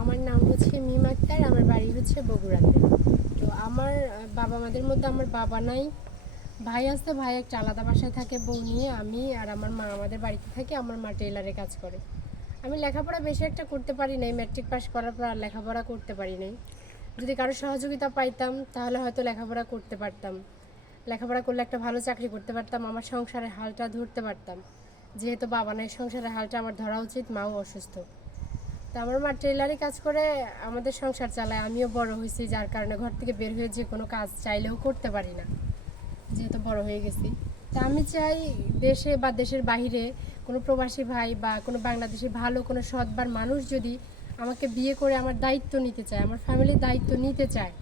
আমার নাম হচ্ছে মিম আক্তার, আমার বাড়ি হচ্ছে বগুড়াতে। তো আমার বাবা মাদের মধ্যে আমার বাবা নাই, ভাই আছে, ভাই একটা আলাদা বাসায় থাকে বউ নিয়ে। আমি আর আমার মা আমাদের বাড়িতে থাকি। আমার মা টেলারে কাজ করে। আমি লেখাপড়া বেশি একটা করতে পারি নাই, ম্যাট্রিক পাস করার পর আর লেখাপড়া করতে পারি নাই। যদি কারো সহযোগিতা পাইতাম তাহলে হয়তো লেখাপড়া করতে পারতাম। লেখাপড়া করলে একটা ভালো চাকরি করতে পারতাম, আমার সংসারের হালটা ধরতে পারতাম। যেহেতু বাবা নাই, সংসারের হালটা আমার ধরা উচিত, মাও অসুস্থ। তা আমার মা টেলারে কাজ করে আমাদের সংসার চালায়। আমিও বড় হয়েছি, যার কারণে ঘর থেকে বের হয়ে যে কোনো কাজ চাইলেও করতে পারি না, যেহেতু বড় হয়ে গেছি। তা আমি চাই দেশে বা দেশের বাহিরে কোনো প্রবাসী ভাই বা কোনো বাংলাদেশি ভালো কোনো সৎবার মানুষ যদি আমাকে বিয়ে করে আমার দায়িত্ব নিতে চায়, আমার ফ্যামিলির দায়িত্ব নিতে চায়,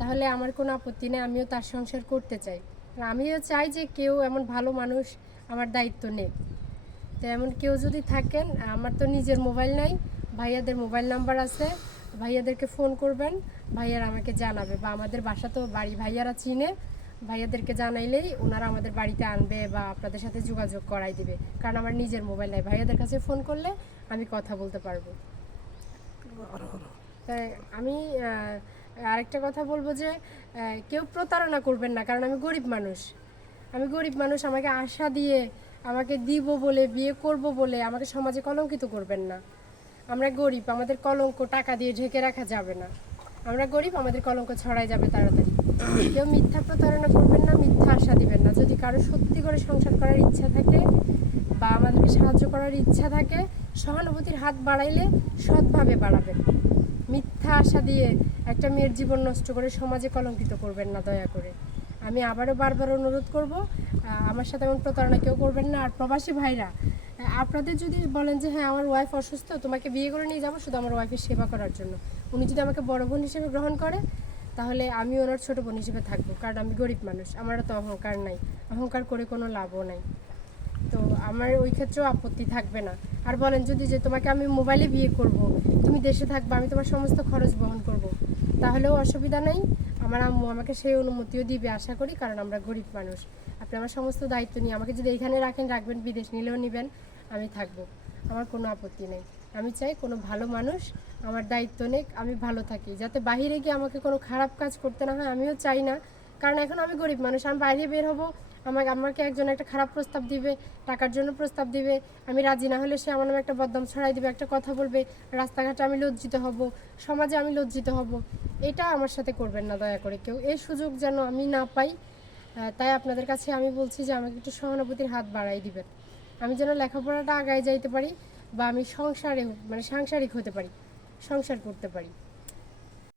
তাহলে আমার কোনো আপত্তি নেই, আমিও তার সংসার করতে চাই। আর আমিও চাই যে কেউ এমন ভালো মানুষ আমার দায়িত্ব নেই। তো এমন কেউ যদি থাকেন, আমার তো নিজের মোবাইল নাই, ভাইয়াদের মোবাইল নাম্বার আছে, ভাইয়াদেরকে ফোন করবেন, ভাইয়ারা আমাকে জানাবে। বা আমাদের বাসা তো বাড়ি ভাইয়ারা চিনে, ভাইয়াদেরকে জানাইলেই ওনারা আমাদের বাড়িতে আনবে বা আপনাদের সাথে যোগাযোগ করাই দিবে। কারণ আমার নিজের মোবাইল নাই, ভাইয়াদের কাছে ফোন করলে আমি কথা বলতে পারবো। তাই আমি আরেকটা কথা বলবো যে কেউ প্রতারণা করবেন না, কারণ আমি গরিব মানুষ। আমাকে আশা দিয়ে, আমাকে দিব বলে, বিয়ে করব বলে আমাকে সমাজে কলঙ্কিত করবেন না। আমরা গরিব, আমাদের কলঙ্ক টাকা দিয়ে ঢেকে রাখা যাবে না। আমরা গরিব, আমাদের কলঙ্ক ছড়াই যাবে তাড়াতাড়ি। কেউ মিথ্যা প্রতারণা করবেন না, মিথ্যা আশা দিবেন না। যদি কারো সত্যি করে সংসার করার ইচ্ছা থাকে বা আমাদেরকে সাহায্য করার ইচ্ছা থাকে, সহানুভূতির হাত বাড়াইলে সৎভাবে বাড়াবেন। মিথ্যা আশা দিয়ে একটা মেয়ের জীবন নষ্ট করে সমাজে কলঙ্কিত করবেন না, দয়া করে। আমি আবারও বারবার অনুরোধ করব, আমার সাথে এমন প্রতারণা কেউ করবেন না। আর প্রবাসী ভাইরা, আপনাদের যদি বলেন যে হ্যাঁ আমার ওয়াইফ অসুস্থ, তোমাকে বিয়ে করে নিয়ে যাবো শুধু আমার ওয়াইফের সেবা করার জন্য, উনি যদি আমাকে বড় বোন হিসেবে গ্রহণ করে, তাহলে আমি ওনার ছোট বোন হিসেবে থাকবো। কারণ আমি গরিব মানুষ, আমার তো অহংকার নাই, অহংকার করে কোনো লাভও নাই। তো আমার ওই ক্ষেত্রেও আপত্তি থাকবে না। আর বলেন যদি যে তোমাকে আমি মোবাইলে বিয়ে করব, তুমি দেশে থাকবে, আমি তোমার সমস্ত খরচ বহন করব, তাহলেও অসুবিধা নেই। আমার আম্মু আমাকে সেই অনুমতিও দিবে আশা করি, কারণ আমরা গরিব মানুষ। আপনি আমার সমস্ত দায়িত্ব নিয়ে আমাকে যদি এইখানে রাখেন, রাখবেন, বিদেশ নিলেও নেবেন, আমি থাকবো, আমার কোনো আপত্তি নেই। আমি চাই কোনো ভালো মানুষ আমার দায়িত্ব নেক, আমি ভালো থাকি, যাতে বাইরে গিয়ে আমাকে কোনো খারাপ কাজ করতে না হয়, আমিও চাই না। কারণ এখন আমি গরিব মানুষ, আমি বাইরে বের হবো, আমাকে একজন একটা খারাপ প্রস্তাব দিবে, টাকার জন্য প্রস্তাব দিবে, আমি রাজি না হলে সে আমার নামে একটা বদনাম ছড়াই দিবে, একটা কথা বলবে, রাস্তাঘাটে আমি লজ্জিত হব, সমাজে আমি লজ্জিত হব। এটা আমার সাথে করবেন না দয়া করে কেউ, এই সুযোগ যেন আমি না পাই। তাই আপনাদের কাছে আমি বলছি যে আমাকে একটু সহানুভূতির হাত বাড়াই দিবেন, আমি যেন লেখাপড়াটা আগায় যাইতে পারি বা আমি সাংসারিক হতে পারি, সংসার করতে পারি।